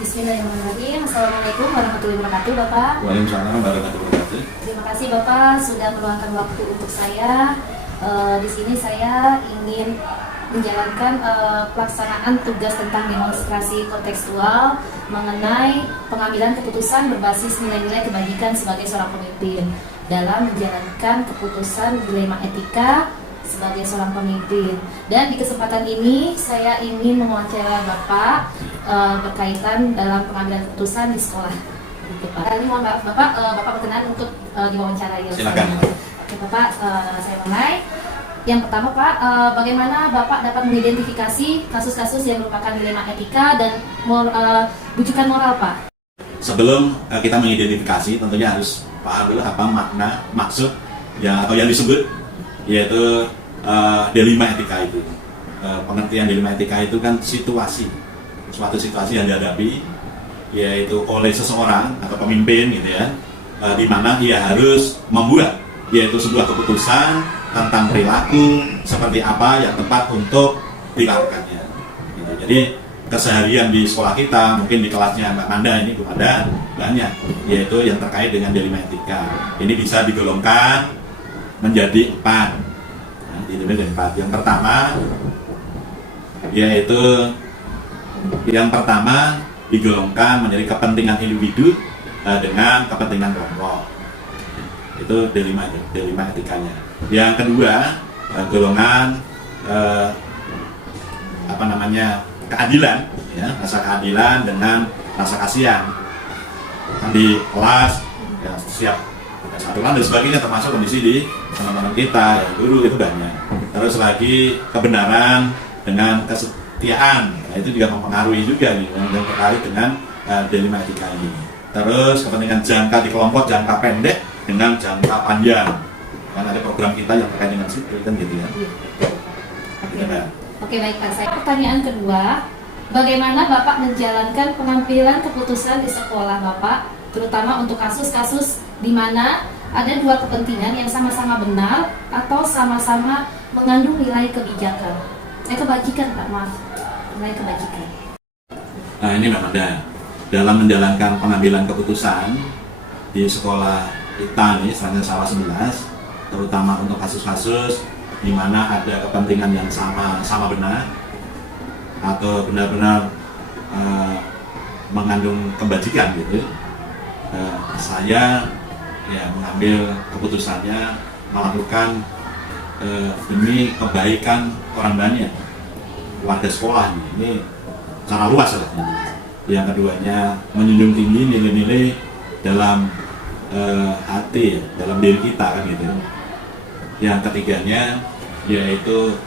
Bismillahirrahmanirrahim. Assalamualaikum warahmatullahi wabarakatuh, Bapak. Waalaikumsalam warahmatullahi wabarakatuh. Terima kasih Bapak sudah meluangkan waktu untuk saya. Di sini saya ingin menjalankan pelaksanaan tugas tentang demonstrasi kontekstual mengenai pengambilan keputusan berbasis nilai-nilai kebajikan sebagai seorang pemimpin dalam menjalankan keputusan dilema etika sebagai seorang pemimpin. Dan di kesempatan ini saya ingin mewawancara Bapak berkaitan dalam pengambilan keputusan di sekolah. Gitu, Pak. Ini mohon maaf Bapak, Bapak berkenan untuk diwawancarai. Silakan. Oke Bapak, saya mulai. Yang pertama Pak, bagaimana Bapak dapat mengidentifikasi kasus-kasus yang merupakan dilema etika dan rujukan moral Pak? Sebelum kita mengidentifikasi, tentunya harus paham dulu apa makna, maksud atau yang disebut yaitu dilema etika itu. Pengertian dilema etika itu kan suatu situasi yang dihadapi yaitu oleh seseorang atau pemimpin gitu ya, di mana ia harus membuat yaitu sebuah keputusan tentang perilaku seperti apa yang tepat untuk dilakukannya. Gitu. Jadi keseharian di sekolah kita, mungkin di kelasnya Mbak Manda ini ada banyak, yaitu yang terkait dengan dilema etika. Ini bisa digolongkan menjadi 4. Yang pertama yaitu digolongkan menjadi kepentingan individu dengan kepentingan kelompok. Itu dilema etikanya. Yang kedua, golongan keadilan, ya, rasa keadilan dengan rasa kasihan. Di kelas ya, siap aturan dan sebagainya, termasuk kondisi di teman-teman kita, ya, guru itu banyak. Terus lagi kebenaran dengan kesetiaan, nah, itu juga mempengaruhi juga nih, yang terkait dengan dilema etika ini. Terus kepentingan jangka di kelompok, jangka pendek dengan jangka panjang. Kan ada program kita yang terkait dengan situ kan gitu ya. Oke baik Pak. Saya pertanyaan kedua, bagaimana Bapak menjalankan pengambilan keputusan di sekolah Bapak, terutama untuk kasus-kasus di mana ada dua kepentingan yang sama-sama benar atau sama-sama mengandung nilai kebijakan. Kebajikan Pak, maaf. Nilai kebajikan. Nah ini Mbak Manda, dalam menjalankan pengambilan keputusan di sekolah kita nih, Serangan Sawah 11, terutama untuk kasus-kasus di mana ada kepentingan yang sama benar atau benar-benar mengandung kebajikan gitu, saya ya mengambil keputusannya melakukan demi kebaikan orang banyak, warga sekolah ini secara luas lah. Yang keduanya menjunjung tinggi nilai-nilai dalam hati, dalam diri kita kan gitu. Yang ketiganya yaitu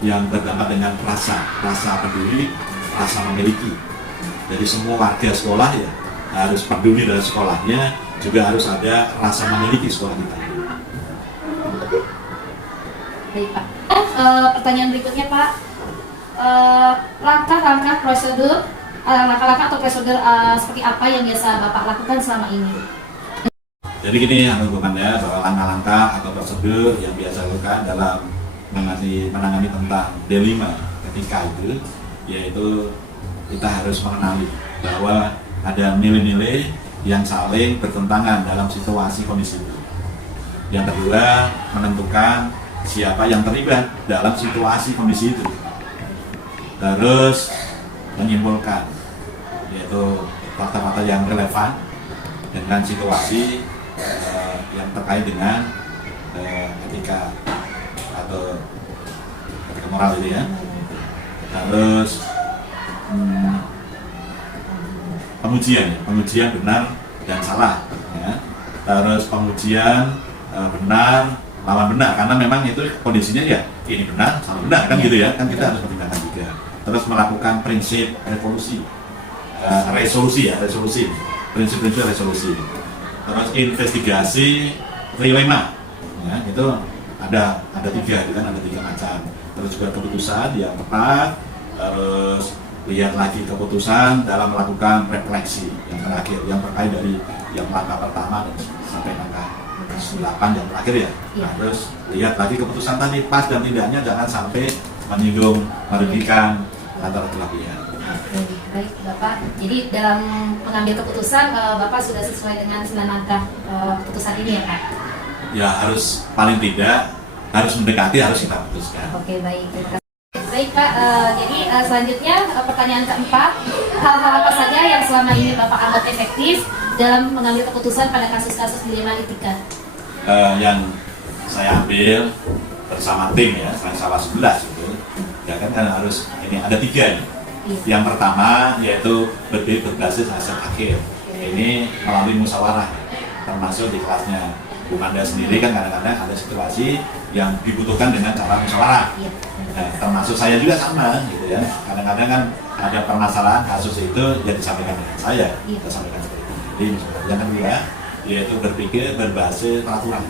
yang berdampak dengan rasa peduli, rasa memiliki. Jadi semua warga sekolah ya harus peduli dengan sekolahnya, juga harus ada rasa memiliki sekolah kita. Baik Pak. Pertanyaan berikutnya Pak, langkah-langkah prosedur, langkah-langkah atau prosedur seperti apa yang biasa Bapak lakukan selama ini? Jadi gini hubungannya bahwa langkah-langkah atau prosedur yang biasa lakukan dalam menangani tentang dilema etika itu, yaitu kita harus mengenali bahwa ada nilai-nilai yang saling bertentangan dalam situasi kondisi itu. Yang kedua, menentukan siapa yang terlibat dalam situasi kondisi itu. Terus menyimpulkan, yaitu fakta-fakta yang relevan dengan situasi yang terkait dengan etika atau etika moral itu ya. Terus pengujian benar dan salah ya. Terus pengujian benar lawan benar, karena memang itu kondisinya ya ini benar salah benar kan gitu ya, kan kita harus pertimbangkan juga. Terus melakukan prinsip resolusi, prinsip-prinsip resolusi. Terus investigasi trilema ya, itu ada 3 gitu kan, ada 3 macam. Terus juga keputusan yang tepat, terus lihat lagi keputusan dalam melakukan refleksi yang terakhir, yang terkait dari yang langkah pertama dan sampai langkah 8 yang terakhir ya. Nah, terus lihat lagi keputusan tadi pas dan tidaknya, jangan sampai menyinggung, merugikan antara kedua pihak. Oke, baik Bapak. Jadi dalam mengambil keputusan, Bapak sudah sesuai dengan 9 langkah keputusan ini ya Pak? Ya harus, paling tidak harus mendekati, harus kita putuskan. Oke, baik. Terima kasih. Baik Pak, jadi selanjutnya pertanyaan keempat, hal-hal apa saja yang selama ini Bapak anggap efektif dalam mengambil keputusan pada kasus-kasus dilema etika? Yang saya ambil bersama tim ya, sama 11 itu, ya kan harus ini ada 3 nih. Yang pertama yaitu berbasis hasil akhir. Ini melalui musyawarah, termasuk di kelasnya Bu Manda sendiri kan kadang-kadang ada situasi yang dibutuhkan dengan cara musyawarah. Nah, termasuk saya juga sama gitu ya. Kadang-kadang kan ada permasalahan kasus itu yang disampaikan dengan saya, kita sampaikan seperti itu. Jadi yang kedua yaitu berpikir berbasis peraturan.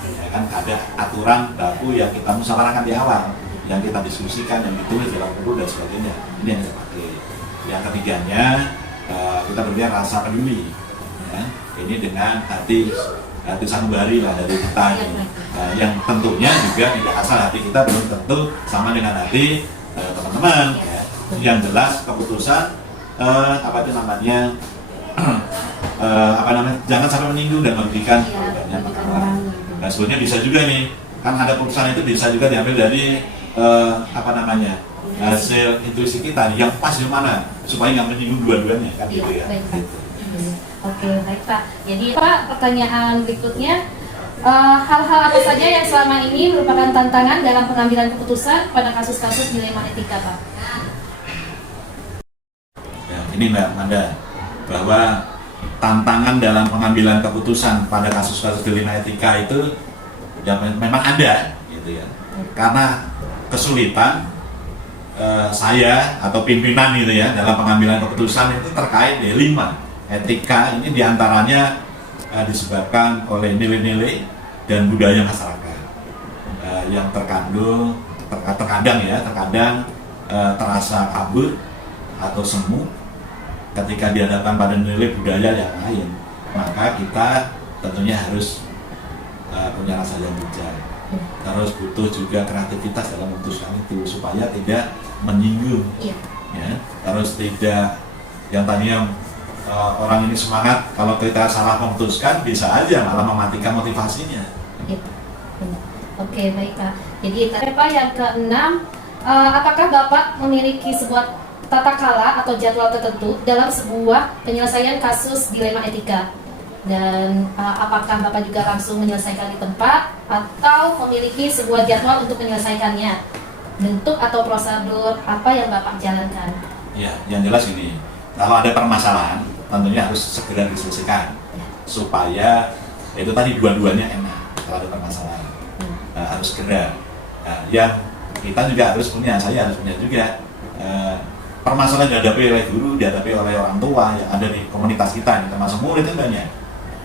Ya kan ada aturan baku yang kita musyawarahkan di awal, yang kita diskusikan, yang ditulis dalam buku dan sebagainya. Ini yang saya pakai. Yang ketiganya kita berpikir rasa peduli. Ya. Ini dengan hati sanubari lah dari kita. Yang tentunya juga tidak asal hati kita belum tentu sama dengan hati teman-teman. Ya. Yang jelas keputusan apa itu namanya jangan sampai menyinggung dan merugikan banyak orang. Nah sebenarnya bisa juga nih, kan ada keputusan itu bisa juga diambil dari hasil intuisi kita nih, yang pas di mana supaya nggak menyinggung dua-duanya kan gitu ya. Baik, Pak. Oke, baik Pak. Jadi Pak, pertanyaan berikutnya, hal-hal apa saja yang selama ini merupakan tantangan dalam pengambilan keputusan pada kasus-kasus dilema etika Pak? Ya, ini Mbak Manda, bahwa tantangan dalam pengambilan keputusan pada kasus-kasus dilema etika itu ya memang ada gitu ya. Karena kesulitan saya atau pimpinan gitu ya dalam pengambilan keputusan itu terkait dilema etika ini diantaranya disebabkan oleh nilai-nilai dan budaya masyarakat yang terkadang terasa kabur atau semu ketika dihadapkan pada nilai budaya yang lain. Maka kita tentunya harus punya rasa yang bijak, terus butuh juga kreativitas dalam memutuskan itu supaya tidak menyinggung, ya. Terus tidak yang tadinya orang ini semangat, kalau kita salah memutuskan bisa aja malah mematikan motivasinya. Ya. Oke, baik Pak. Jadi Pak yang keenam, apakah Bapak memiliki sebuah tata kala atau jadwal tertentu dalam sebuah penyelesaian kasus dilema etika? Dan apakah Bapak juga langsung menyelesaikan di tempat atau memiliki sebuah jadwal untuk menyelesaikannya? Bentuk atau prosedur apa yang Bapak jalankan? Ya, yang jelas ini, kalau ada permasalahan tentunya harus segera diselesaikan supaya itu tadi dua-duanya enak. Kalau ada permasalahan harus segera. Yang kita juga harus punya, saya harus punya juga permasalahan dihadapi oleh guru, dihadapi oleh orang tua yang ada di komunitas kita, termasuk murid itu banyak.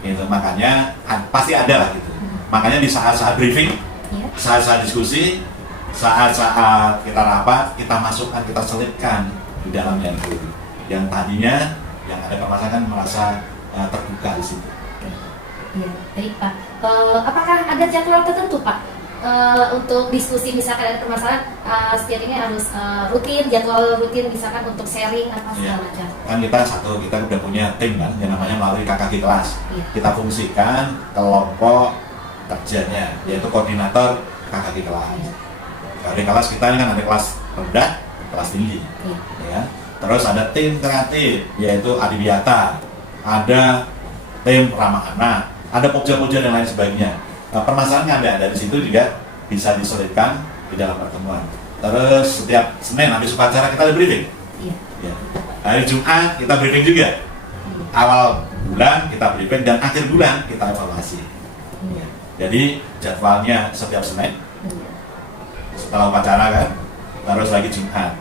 Gitu, makanya pasti ada lah gitu. Makanya di saat-saat briefing, saat-saat diskusi, saat-saat kita rapat, kita masukkan, kita selipkan di dalamnya itu. Yang tadinya yang ada permasalahan merasa terbuka di situ. Iya, baik Pak. Apakah ada jadwal tertentu Pak untuk diskusi misalkan ada permasalahan setiap ini harus rutin, jadwal rutin misalkan untuk sharing apa segala macam? Kan kita udah punya tim kan yang namanya melalui KKG kelas. Kita fungsikan kelompok kerjanya yaitu koordinator KKG kelas. KKG kelas kita ini kan ada kelas rendah, kelas tinggi. Ya. Terus ada tim kreatif yaitu adiwiyata, ada tim ramah anak, ada pokja-pokja dan lain sebagainya. Permasalahannya ada dari situ juga bisa diselipkan di dalam pertemuan. Terus setiap Senin habis upacara kita ada briefing. Ya. Hari Jumat kita briefing juga. Awal bulan kita briefing dan akhir bulan kita evaluasi. Ya. Jadi jadwalnya setiap Senin setelah upacara kan, terus lagi Jumat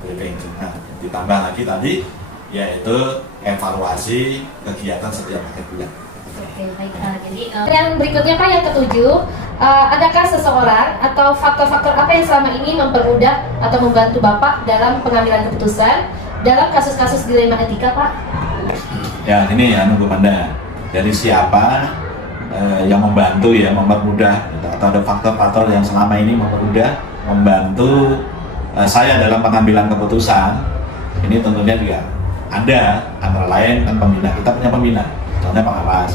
briefing Jumat. Ditambah lagi tadi yaitu evaluasi kegiatan setiap akhir bulan. Oke, baik. Jadi yang berikutnya Pak yang ketujuh, adakah seseorang atau faktor-faktor apa yang selama ini mempermudah atau membantu Bapak dalam pengambilan keputusan dalam kasus-kasus dilema etika Pak? Ya ini ya Bu Manda. Jadi siapa yang membantu ya mempermudah atau ada faktor-faktor yang selama ini mempermudah membantu saya dalam pengambilan keputusan ini tentunya juga ada antara lain kan pembina, kita punya pembina, contohnya pengawas.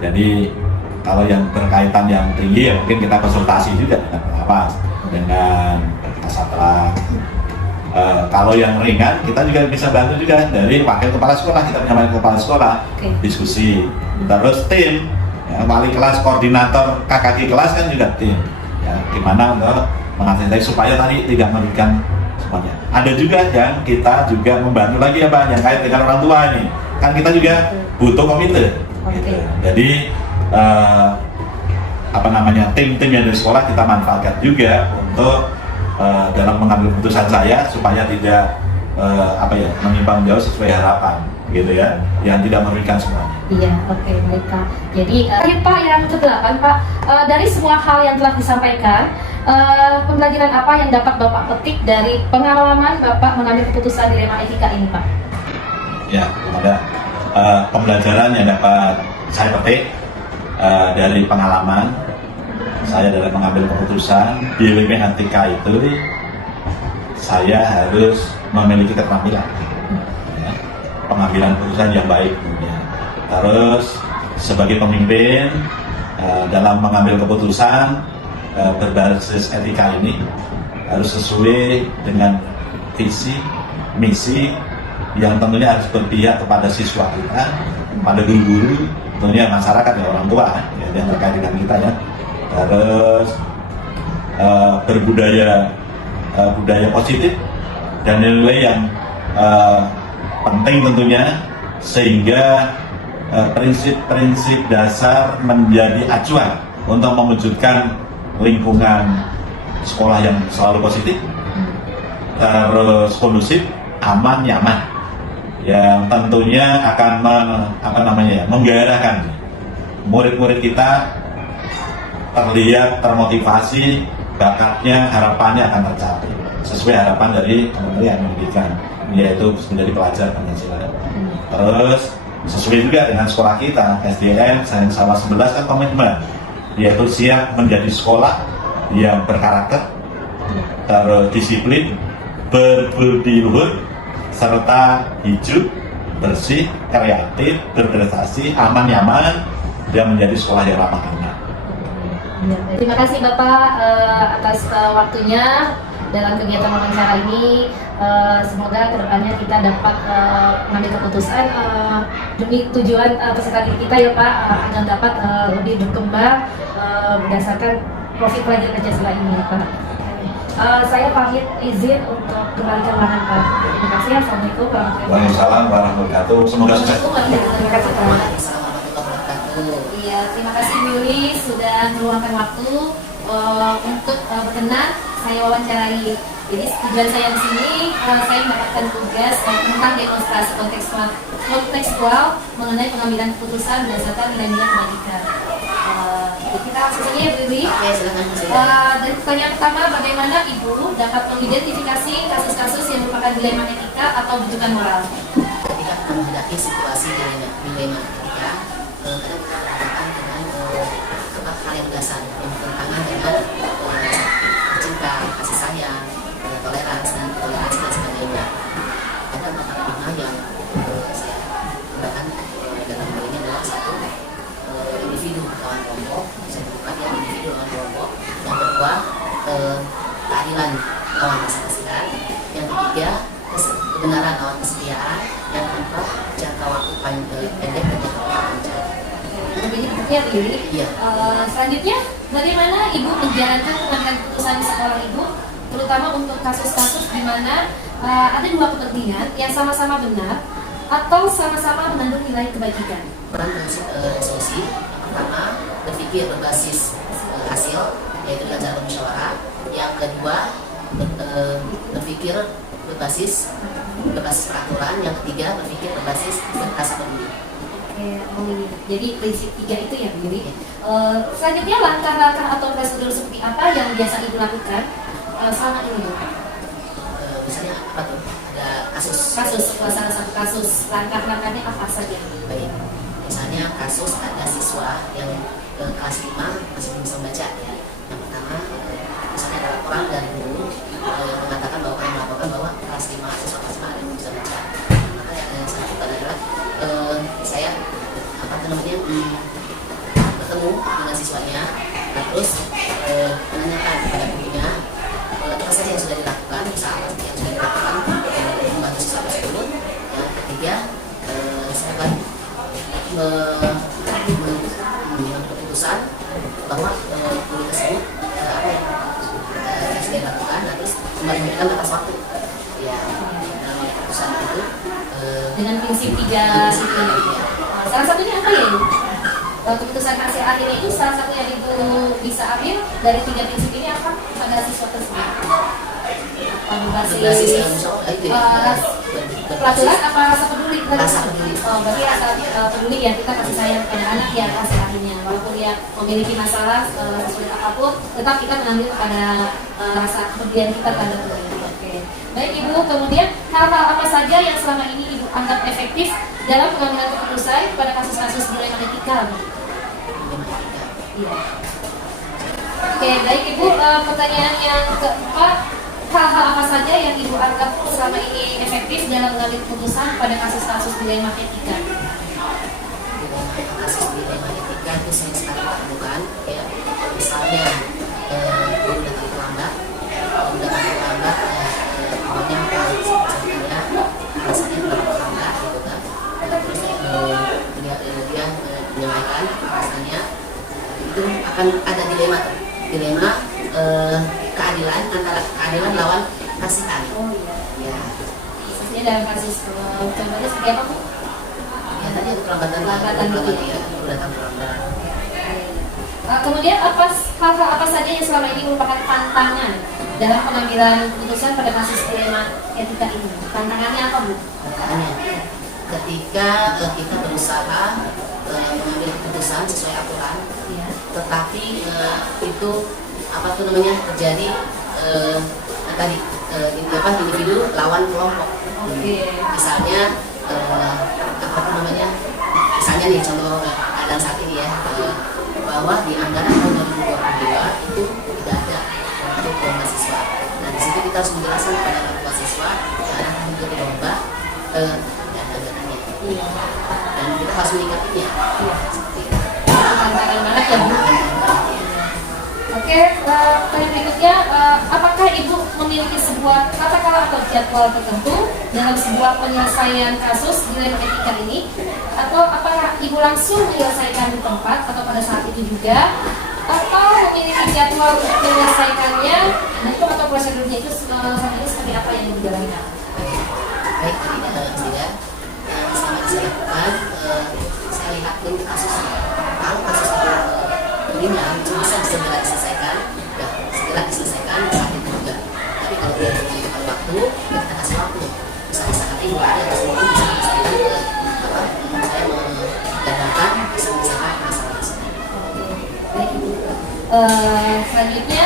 Jadi kalau yang berkaitan yang tinggi ya mungkin kita konsultasi juga dengan pengawas, dengan kasatlan. Kalau yang ringan kita juga bisa bantu juga dari wakil kepala sekolah, kita punya wakil kepala sekolah, diskusi. Terus tim, ya, wali kelas, koordinator, KKG kelas kan juga tim. Ya, gimana untuk mengasintai supaya tadi tidak merugikan semuanya. Ada juga yang kita juga membantu lagi ya Pak, yang kait dengan orang tua ini. Kan kita juga butuh komite. Gitu. Jadi tim-tim yang dari sekolah kita manfaatkan juga untuk dalam mengambil keputusan saya supaya tidak menyimpang jauh sesuai harapan gitu ya, yang tidak merugikan semuanya. Iya, oke, baik Pak. Jadi Pak yang ke-8 Pak, dari semua hal yang telah disampaikan, pembelajaran apa yang dapat Bapak petik dari pengalaman Bapak mengambil keputusan dilema etika ini Pak? Ya, ada pembelajaran yang dapat saya petik dari pengalaman saya dalam mengambil keputusan dilema etika itu, saya harus memiliki keterampilan ya, pengambilan keputusan yang baik. Terus sebagai pemimpin dalam mengambil keputusan berbasis etika ini harus sesuai dengan visi, misi yang tentunya harus berpihak kepada siswa kita, pada guru-guru, tentunya masyarakat ya, orang tua ya, yang terkait dengan kita ya. Terus berbudaya budaya positif dan nilai yang penting tentunya, sehingga prinsip-prinsip dasar menjadi acuan untuk mewujudkan lingkungan sekolah yang selalu positif, terus kondusif, aman, nyaman, yang tentunya akan menggairahkan murid-murid kita terlihat termotivasi, bakatnya, harapannya akan tercapai sesuai harapan dari Kementerian Pendidikan, yaitu menjadi pelajar Pancasila. Terus sesuai juga dengan sekolah kita, SDN Sayang Sawah 11 kan komitmen, yaitu siap menjadi sekolah yang berkarakter, terdisiplin, berbudi luhur, serta hijau, bersih, kreatif, berprestasi, aman, nyaman, dan menjadi sekolah yang ramah anak. Terima kasih Bapak atas waktunya dalam kegiatan wawancara ini. Semoga kedepannya kita dapat mengambil keputusan demi tujuan peserta didik kita ya Pak, agar dapat lebih berkembang berdasarkan profil pelajar Pancasila ini ya Pak. Saya pamit izin untuk kembali ke ruangan Pak. Terima kasih. Assalamualaikum warahmatullahi wabarakatuh. Waalaikumsalam warahmatullahi wabarakatuh. Semoga sukses. Terima kasih Pak. Iya, terima kasih Bu Yuli sudah meluangkan waktu untuk berkenan saya wawancarai. Jadi tujuan saya di sini, saya mendapatkan tugas tentang demonstrasi kontekstual mengenai pengambilan keputusan berdasarkan nilai-nilai kebaikan. Kita langsung saja ya Bu Yuli. Oke, silakan. Dan pertanyaan pertama, bagaimana Ibu dapat mengidentifikasi kasus-kasus yang merupakan dilema etika atau rujukan moral? Ketika kita menghadapi situasi dilema etika, kadang kita berhadapan dengan hal yang dasar yang bertentangan dengan cinta, kasih sayang, toleransi dan sebagainya. Ada empat makna yang saya gunakan dalam hal ini adalah satu, individu lawan kelompok, saya bukan yang individu lawan kelompok. Yang kedua, keadilan lawan kesaksian. Yang ketiga, kebenaran lawan kesetiaan. Yang keempat, jangka waktu pendek dan jangka waktu panjang. Ya, Ibu. Iya. Selanjutnya, bagaimana Ibu menjalankan pengambilan keputusan di sekolah Ibu, terutama untuk kasus-kasus di mana ada dua kepentingan yang sama-sama benar atau sama-sama mengandung nilai kebaikan? Peran prinsip resolusi yang pertama berpikir berbasis hasil, yaitu dengan cara bermusyawarah. Yang kedua berpikir berbasis peraturan. Yang ketiga berpikir berbasis rasa peduli. Jadi prinsip 3 itu ya Bu Yuli. Selanjutnya langkah-langkah atau prosedur seperti apa yang biasa Ibu lakukan selama ini Bu? Misalnya apa tuh? Ada kasus, salah satu kasus, langkah-langkahnya apa saja? Baik. Misalnya kasus ada siswa yang kelas 5 masih belum bisa membaca ya. Yang pertama, misalnya ada laporan dari guru yang mengatakan bahwa mengharapkan bahwa kelas 5 siswa kelas 5 ada yang bisa baca. Maka yang saya lakukan adalah saya bertemu dengan siswanya, terus menanyakan kepada gurunya apa saja yang sudah dilakukan, apa yang sudah dilakukan membantu siswa tersebut. Yang ketiga, saya akan mengambil keputusan bahwa guru tersebut apa yang sudah dilakukan, terus kembali memberikan batas waktu ya dalam keputusan itu dengan prinsip 3 salah satunya apa ya Ibu? Keputusan hasil akhirnya itu salah satu yang Ibu bisa ambil dari 3 prinsip ini apa pada siswa tersebut? Berbasis peraturan apa rasa peduli? Rasa peduli. Oh, berarti rasa peduli ya, kita kasih sayang kepada anak ya hasil akhirnya, walaupun dia memiliki masalah sesulit apapun, tetap kita mengambil kepada rasa kepedulian kita terhadap dia. Oke, baik Ibu. Kemudian hal-hal apa saja yang selama ini Ibu anggap efektif dalam pengambilan keputusan pada kasus-kasus dilema etika? Iya. Oke, baik Ibu. Pertanyaan yang keempat, hal-hal apa saja yang Ibu anggap selama ini efektif dalam mengambil keputusan pada kasus-kasus dilema etika? Kasus dilema etika itu sering sekali ditemukan, ya. Misalnya guru datang terlambat, awalnya ceritanya alasannya terlalu terlambat gitu kan. Terus dia menyampaikan alasannya, itu akan ada dilema keadilan antara keadilan lawan kasihan. Oh iya. Ya. Maksudnya dalam kasus contohnya seperti apa Bu? Ya tadi ada kelambatan gitu. Ya, datang terlambat. Kemudian hal-hal apa saja yang selama ini merupakan tantangan dalam pengambilan keputusan pada kasus dilema etika ini? Tantangannya apa Bu? Tantangannya ketika kita berusaha mengambil keputusan sesuai aturan, Iya. tetapi itu apa tuh namanya terjadi tadi individu lawan kelompok. Oke. Misalnya apa tuh namanya, misalnya nih contoh keadaan saat ini ya, bahwa di anggaran tahun 2022 itu tidak ada untuk mahasiswa. Nah di situ kita harus menjelaskan kepada orang tua siswa karena untuk lomba dan anggarannya. Iya. Dan kita harus menyikapinya. Iya. Seperti itu. Tantangan banget ya Bu. Oke, pertanyaan berikutnya, apakah Ibu memiliki sebuah kata-kata atau jadwal tertentu dalam sebuah penyelesaian kasus dilema etika ini? Atau apakah Ibu langsung menyelesaikan di tempat atau pada saat itu juga? Atau memiliki jadwal untuk menyelesaikannya, bentuk atau prosedurnya itu sama ini seperti apa yang dijalankan? Baik, tidak. Selama saya lakukan, saya lihat dulu kasusnya. Kalau kasus itu ringan, bisa segera diselesaikan, ya segera diselesaikan saat itu juga. Tapi kalau dia membutuhkan waktu, ya kita kasih waktu. Misalnya saat ini ada kasus itu bisa diselesaikan saya menggadangkan bisa menyelesaikan masalah tersebut. Baik Ibu. Selanjutnya,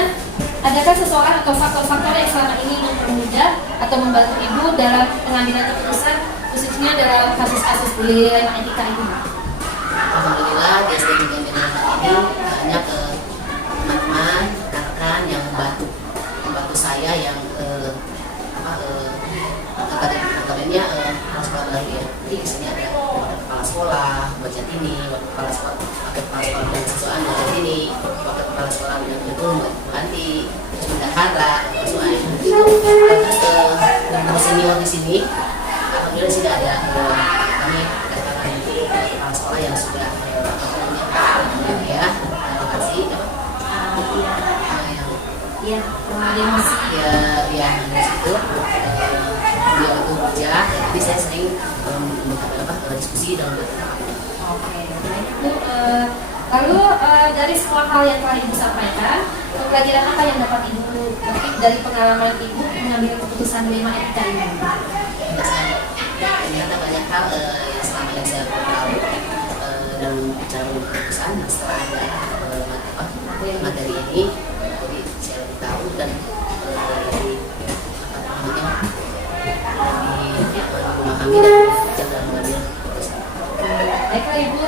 adakah seseorang atau faktor-faktor yang selama ini mempermudah atau membantu Ibu dalam pengambilan keputusan, khususnya dalam kasus-kasus dilema etika ini? Alhamdulillah di SD Negeri Medan ini banyak teman-teman, rekan-rekan yang membantu saya yang katanya harus sekolah lagi ya. Jadi di sini ada wakil kepala sekolah baca ini, wakil kepala sekolah dan siswaan baca ini, wakil kepala sekolah yang itu ganti bendahara siswaan. Terus senior di sini, alhamdulillah di sini ada kami kepala sekolah yang sudah ya, terima kasih. Iya, demosi. Ya, dari situ beliau itu kerja, jadi saya sering diskusi dalam Oke, baik Bu. Lalu dari semua hal yang telah Ibu sampaikan, pelajaran apa yang dapat Ibu petik dari pengalaman Ibu mengambil keputusan dilema etika ini? Ternyata banyak hal yang selama ini saya tahu dalam cara keputusan setelah ada materi ini, jadi saya lebih tahu dan memahami dan cara mengambil keputusan. Baiklah Ibu,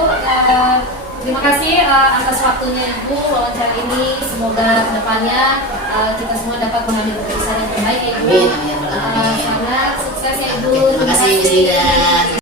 terima kasih atas waktunya Ibu wawancara ini. Semoga kedepannya kita semua dapat mengambil keputusan yang terbaik ya Ibu. Amin. Oke, terima kasih Miss Rida.